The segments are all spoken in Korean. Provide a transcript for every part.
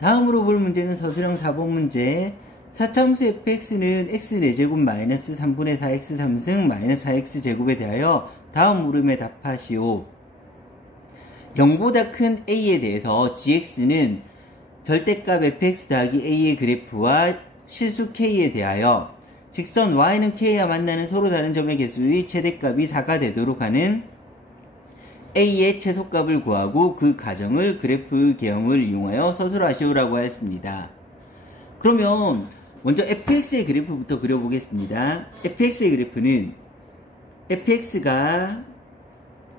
다음으로 볼 문제는 서술형 4번 문제. 4차함수 fx는 x 4제곱 마이너스 3분의 4x 3승 마이너스 4x 제곱에 대하여 다음 물음에 답하시오. 0보다 큰 a에 대해서 gx는 절대값 fx 더하기 a의 그래프와 실수 k에 대하여 직선 y는 k와 만나는 서로 다른 점의 개수의 최대값이 4가 되도록 하는 a의 최소값을 구하고 그 가정을 그래프 개형을 이용하여 서술하시오라고 하였습니다. 그러면 먼저 fx의 그래프부터 그려보겠습니다. fx의 그래프는 fx가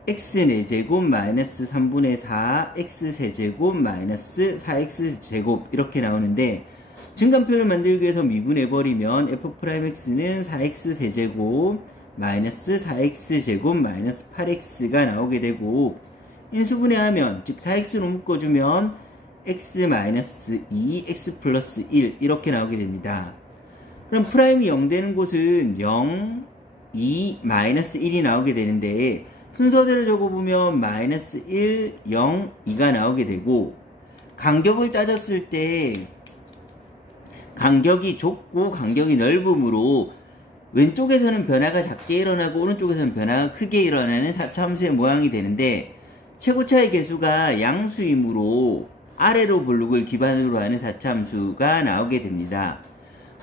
x 4제곱 마이너스 3분의 4 x 세제곱 마이너스 4x 제곱 이렇게 나오는데 증간표를 만들기 위해서 미분해버리면 f'x는 4x 세제곱 마이너스 4x 제곱 마이너스 8x가 나오게 되고 인수분해하면 즉 4x로 묶어주면 x 마이너스 2 x 플러스 1 이렇게 나오게 됩니다. 그럼 프라임이 0 되는 곳은 0, 2, 마이너스 1이 나오게 되는데 순서대로 적어보면 마이너스 1, 0, 2가 나오게 되고 간격을 따졌을 때 간격이 좁고 간격이 넓음으로 왼쪽에서는 변화가 작게 일어나고 오른쪽에서는 변화가 크게 일어나는 4차함수의 모양이 되는데 최고차의 개수가 양수이므로 아래로 볼록을 기반으로 하는 4차함수가 나오게 됩니다.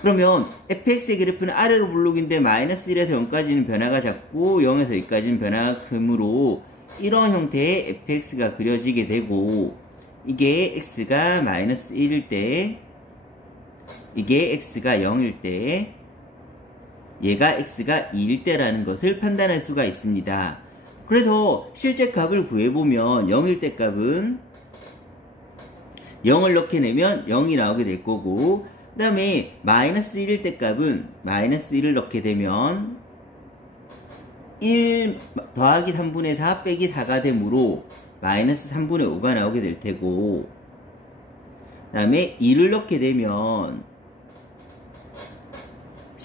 그러면 fx의 그래프는 아래로 볼록인데 마이너스 1에서 0까지는 변화가 작고 0에서 2까지는 변화가 크므로 이런 형태의 fx가 그려지게 되고 이게 x가 마이너스 1일 때 이게 x가 0일 때 얘가 x가 2일 때라는 것을 판단할 수가 있습니다. 그래서 실제 값을 구해보면 0일 때 값은 0을 넣게 내면 0이 나오게 될 거고 그 다음에 마이너스 1일 때 값은 마이너스 1을 넣게 되면 1 더하기 3분의 4 빼기 4가 되므로 마이너스 3분의 5가 나오게 될 테고 그 다음에 2를 넣게 되면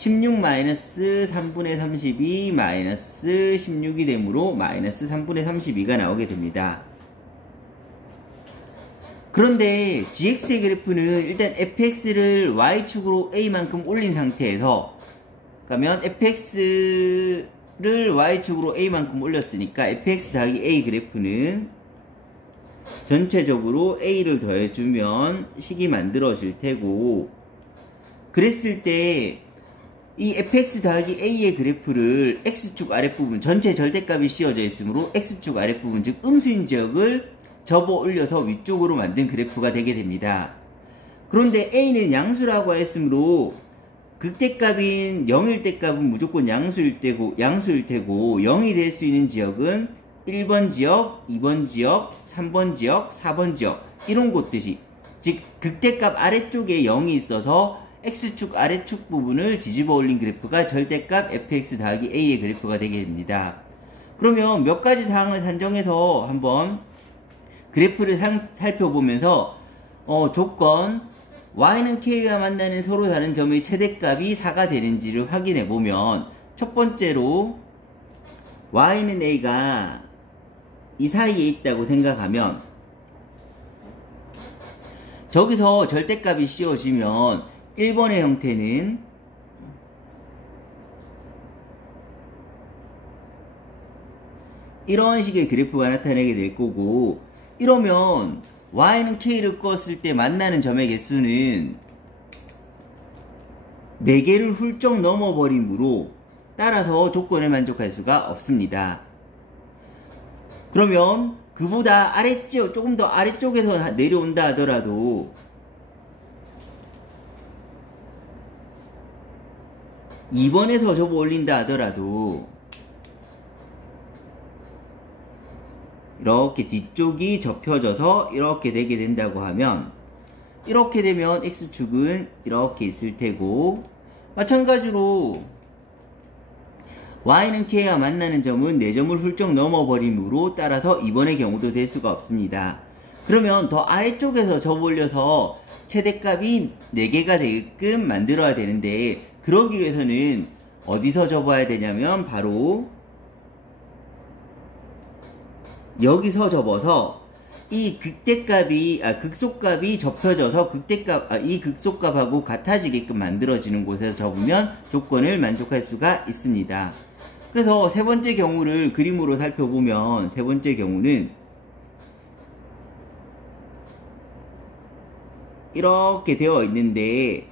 16 마이너스 3분의 32 마이너스 16이 되므로 마이너스 3분의 32가 나오게 됩니다. 그런데 gx의 그래프는 일단 fx를 y축으로 a만큼 올린 상태에서 그러면 fx를 y축으로 a만큼 올렸으니까 fx 더하기 a 그래프는 전체적으로 a를 더해주면 식이 만들어질 테고 그랬을 때 이 fx 더하기 a의 그래프를 x축 아랫부분 전체 절대값이 씌워져 있으므로 x축 아랫부분 즉 음수인 지역을 접어 올려서 위쪽으로 만든 그래프가 되게 됩니다. 그런데 a는 양수라고 했으므로 극대값인 0일 때 값은 무조건 양수일 테고 0이 될 수 있는 지역은 1번 지역, 2번 지역, 3번 지역, 4번 지역 이런 곳듯이 즉 극대값 아래쪽에 0이 있어서 x축 아래축 부분을 뒤집어 올린 그래프가 절대값 fx 더하기 a의 그래프가 되게 됩니다. 그러면 몇 가지 사항을 산정해서 한번 그래프를 살펴보면서 조건 y는 k가 만나는 서로 다른 점의 최대값이 4가 되는지를 확인해 보면 첫 번째로 y는 a가 이 사이에 있다고 생각하면 저기서 절대값이 씌워지면 1번의 형태는 이런 식의 그래프가 나타나게 될 거고 이러면 y는 k를 껐을 때 만나는 점의 개수는 4개를 훌쩍 넘어버리므로 따라서 조건을 만족할 수가 없습니다. 그러면 그보다 아래쪽 조금 더 아래쪽에서 내려온다 하더라도 2번에서 접어 올린다 하더라도 이렇게 뒤쪽이 접혀져서 이렇게 되게 된다고 하면 이렇게 되면 x축은 이렇게 있을 테고 마찬가지로 y는 k와 만나는 점은 4점을 훌쩍 넘어버림으로 따라서 2번의 경우도 될 수가 없습니다. 그러면 더 아래쪽에서 접어 올려서 최대값이 4개가 되게끔 만들어야 되는데 그러기 위해서는 어디서 접어야 되냐면 바로 여기서 접어서 이 극소값이 접혀져서 이 극소값하고 같아지게끔 만들어지는 곳에서 접으면 조건을 만족할 수가 있습니다. 그래서 세 번째 경우를 그림으로 살펴보면, 세 번째 경우는 이렇게 되어 있는데,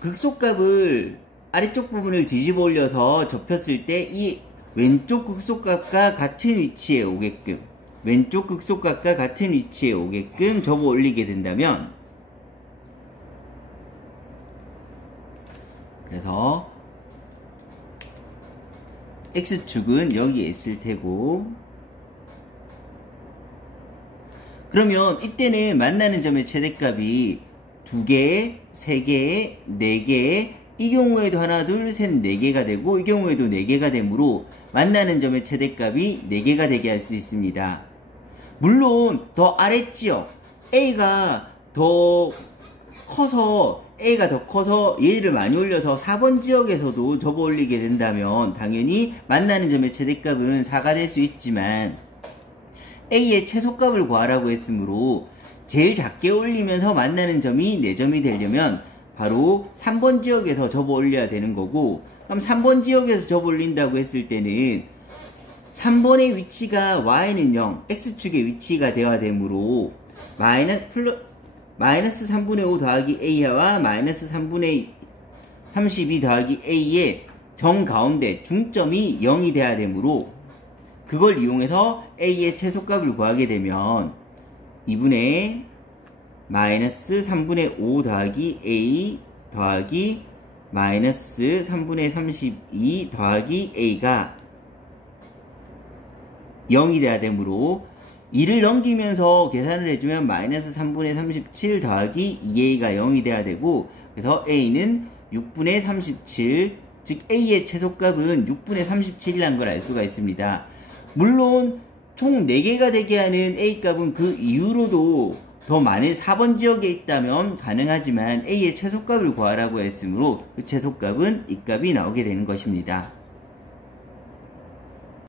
극소값을 아래쪽 부분을 뒤집어 올려서 접혔을 때 이 왼쪽 극소값과 같은 위치에 오게끔, 왼쪽 극소값과 같은 위치에 오게끔 접어 올리게 된다면, 그래서 X축은 여기에 있을 테고, 그러면 이때는 만나는 점의 최대값이 2개, 3개, 4개, 이 경우에도 하나, 둘, 셋, 4개가 되고, 이 경우에도 4개가 되므로 만나는 점의 최대값이 4개가 되게 할 수 있습니다. 물론 더 아랫지역 A가 더 커서 얘를 많이 올려서 4번 지역에서도 접어 올리게 된다면 당연히 만나는 점의 최대값은 4가 될 수 있지만, A의 최소값을 구하라고 했으므로 제일 작게 올리면서 만나는 점이 4점이 되려면 바로 3번 지역에서 접어 올려야 되는 거고, 그럼 3번 지역에서 접어 올린다고 했을 때는 3번의 위치가 y는 0, x축의 위치가 되어야 되므로 마이너스 3분의 5 더하기 a와 마이너스 3분의 32 더하기 a의 정가운데 중점이 0이 돼야 되므로 그걸 이용해서 a의 최소값을 구하게 되면 2분의 마이너스 3분의 5 더하기 a 더하기 마이너스 3분의 32 더하기 a가 0이 돼야 되므로 2를 넘기면서 계산을 해주면 마이너스 3분의 37 더하기 2a가 0이 돼야 되고, 그래서 a는 6분의 37, 즉 a의 최소값은 6분의 37이라는 걸 알 수가 있습니다. 물론 총 4개가 되게 하는 a값은 그 이후로도 더 많은 4번 지역에 있다면 가능하지만 a의 최소값을 구하라고 했으므로 그 최소값은 이 값이 나오게 되는 것입니다.